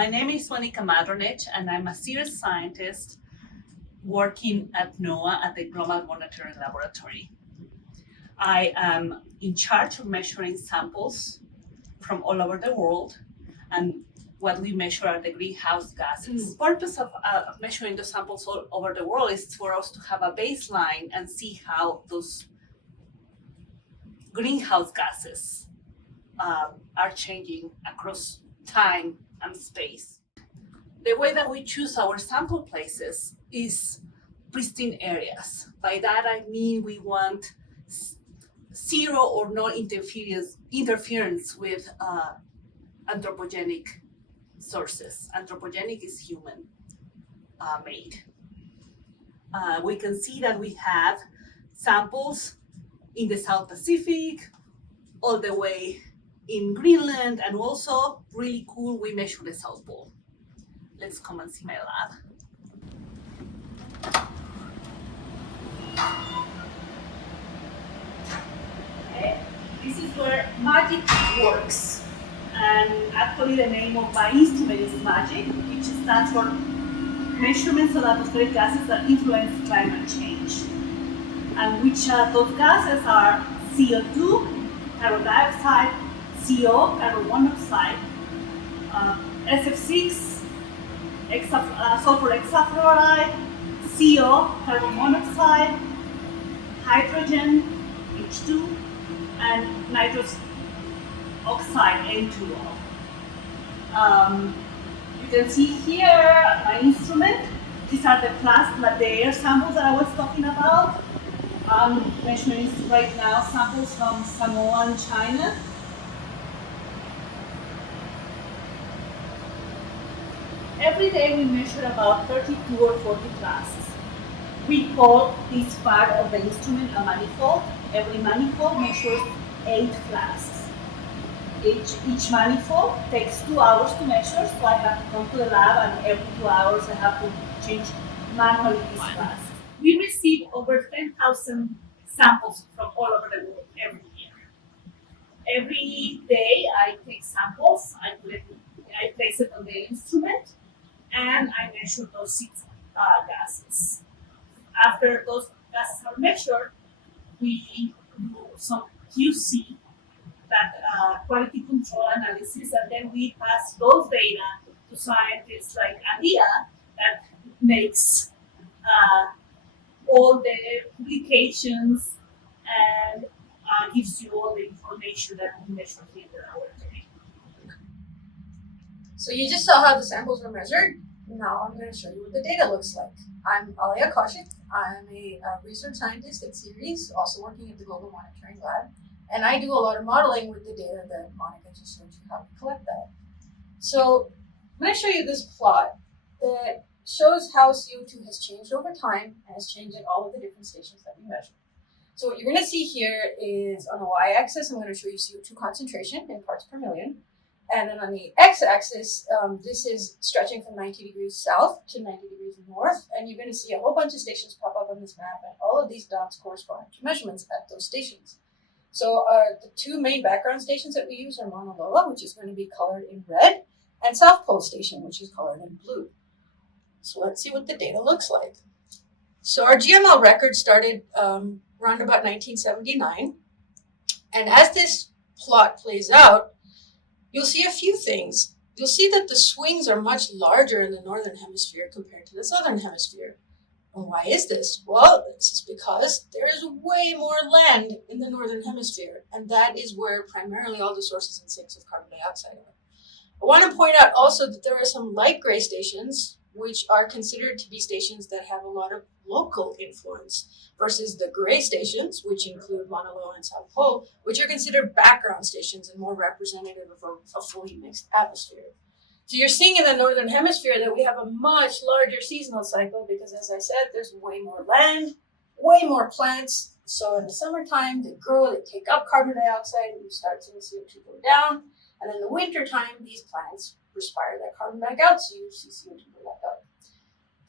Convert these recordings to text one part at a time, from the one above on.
My name is Madronich, and I'm a CIRES scientist working at NOAA at the Global Monitoring Laboratory. I am in charge of measuring samples from all over the world, and what we measure are the greenhouse gases. The purpose of measuring the samples all over the world is for us to have a baseline and see how those greenhouse gases are changing across time and space. The way that we choose our sample places is pristine areas. By that I mean we want zero or no interference with anthropogenic sources. Anthropogenic is human made. We can see that we have samples in the South Pacific, all the way in Greenland, and also really cool, we measure the South Pole. Let's come and see my lab. Okay. This is where magic works. And actually the name of my instrument is MAGIC, which stands for Measurements of Atmospheric Gases that Influence Climate Change. And which those gases are CO2, carbon dioxide, CO, carbon monoxide, SF6, sulfur hexafluoride, CO, carbon monoxide, hydrogen, H2, and nitrous oxide, N2O. You can see here my instrument. These are the flasks, like the air samples that I was talking about. I'm measuring right now samples from Samoa and China. Every day we measure about 32 or 40 flasks. We call this part of the instrument a manifold. Every manifold measures 8 flasks. Each manifold takes 2 hours to measure, so I have to come to the lab, and every 2 hours I have to change manually these flasks. We receive over 10,000 samples from all over the world every year. Every day I take samples, I place it on the instrument, and I measure those 6 gases. After those gases are measured, we do some QC, that quality control analysis, and then we pass those data to scientists like Aleya that makes all the publications and gives you all the information that we measure in the laboratory. So you just saw how the samples were measured. Now I'm going to show you what the data looks like. I'm Aleya Kaushik. I'm a research scientist at CIRES, also working at the Global Monitoring Lab. And I do a lot of modeling with the data that Monica just showed you how to collect that. So I'm going to show you this plot that shows how CO2 has changed over time and has changed at all of the different stations that we measure. So what you're going to see here is on the y-axis, I'm going to show you CO2 concentration in parts per million. And then on the x-axis, this is stretching from 90 degrees south to 90 degrees north. And you're going to see a whole bunch of stations pop up on this map. And all of these dots correspond to measurements at those stations. So the 2 main background stations that we use are Mauna Loa, which is going to be colored in red, and South Pole Station, which is colored in blue. So let's see what the data looks like. So our GML record started around about 1979. And as this plot plays out, you'll see a few things. You'll see that the swings are much larger in the northern hemisphere compared to the southern hemisphere. And why is this? Well, this is because there is way more land in the northern hemisphere, and that is where primarily all the sources and sinks of carbon dioxide are. I want to point out also that there are some light gray stations, which are considered to be stations that have a lot of local influence, versus the gray stations, which include Mauna Loa and South Pole, which are considered background stations and more representative of a fully mixed atmosphere. So you're seeing in the northern hemisphere that we have a much larger seasonal cycle because, as I said, there's way more land, way more plants. So in the summertime, they grow, they take up carbon dioxide, and you start seeing CO2 go down. And in the wintertime, these plants respire that carbon back out, so you see CO2 go back up.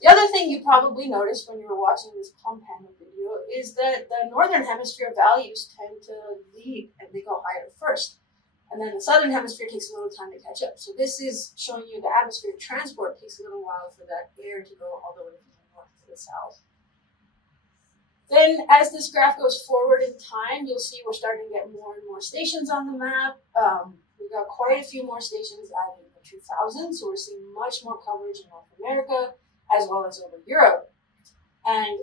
The other thing you probably noticed when you were watching this palm panel video is that the northern hemisphere values tend to lead and they go higher first. And then the southern hemisphere takes a little time to catch up. So this is showing you the atmospheric transport takes a little while for that air to go all the way from the north to the south. Then as this graph goes forward in time, you'll see we're starting to get more and more stations on the map. We've got quite a few more stations added in the 2000s, so we're seeing much more coverage in North America as well as over Europe. And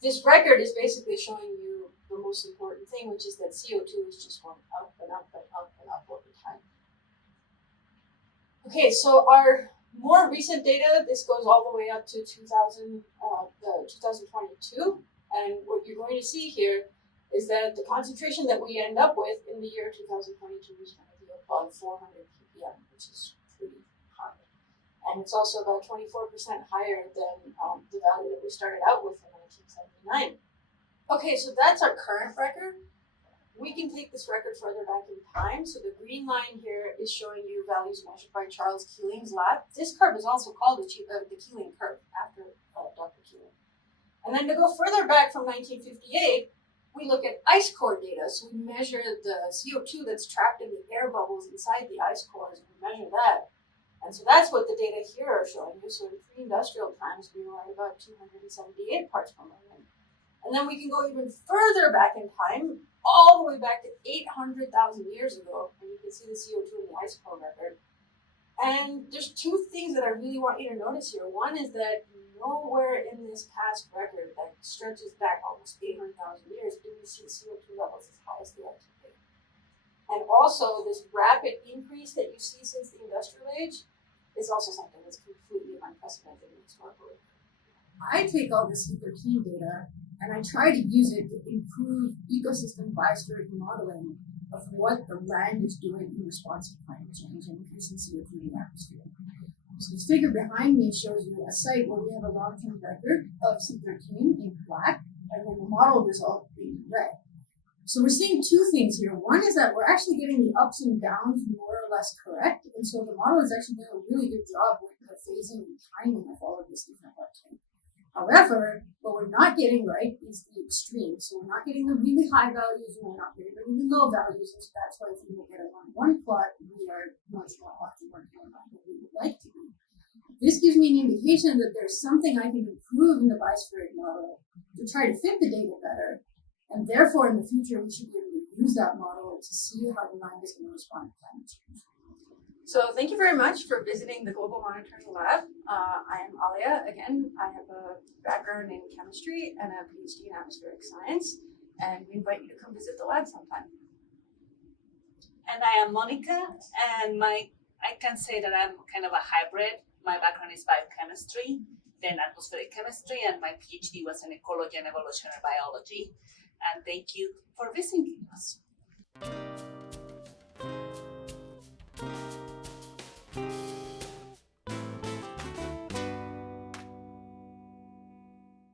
this record is basically showing you the most important thing, which is that CO2 is just going up and up and up and up over time. Okay, so our more recent data, this goes all the way up to 2022. And what you're going to see here is that the concentration that we end up with in the year 2022 is going to be above 400 ppm, which is pretty high. And it's also about 24% higher than the value that we started out with in 1979. Okay, so that's our current record. We can take this record further back in time. So the green line here is showing you values measured by Charles Keeling's lab. This curve is also called the Keeling curve after Dr. Keeling. And then to go further back from 1958, we look at ice core data. So we measure the CO2 that's trapped in the air bubbles inside the ice cores, and we measure that. And so that's what the data here are showing you. So in pre-industrial times, we were at about 278 parts per million. And then we can go even further back in time, all the way back to 800,000 years ago, and you can see the CO2 in the ice core record. And there's two things that I really want you to notice here. One is that nowhere in this past record that stretches back almost 800,000 years do we see CO2 levels as high as they are today. And also, this rapid increase that you see since the industrial age is also something that's completely unprecedented in historical record. I take all this E13 data and I try to use it to improve ecosystem biospheric modeling of what the land is doing in response to climate change and increasing CO2 in the atmosphere. So this figure behind me shows you a site where we have a long-term record of C13 in black and then the model result being red. So we're seeing two things here. One is that we're actually getting the ups and downs more or less correct, and so the model is actually doing a really good job with the phasing and timing of all of this different uptake. However, what we're not getting right is the extremes. So we're not getting the really high values and we're not getting the really low values. And so that's why if you look at a 1-1 plot, we are much more often working on what we would like to be. This gives me an indication that there's something I can improve in the biospheric model to try to fit the data better. And therefore, in the future, we should be able to use that model to see how the land is going to respond to climate change. So thank you very much for visiting the Global Monitoring Lab. I am Aleya. Again, I have a background in chemistry and a PhD in atmospheric science, and we invite you to come visit the lab sometime. And I am Monica, and I can say that I'm kind of a hybrid. My background is biochemistry, then atmospheric chemistry, and my PhD was in ecology and evolutionary biology. And thank you for visiting us.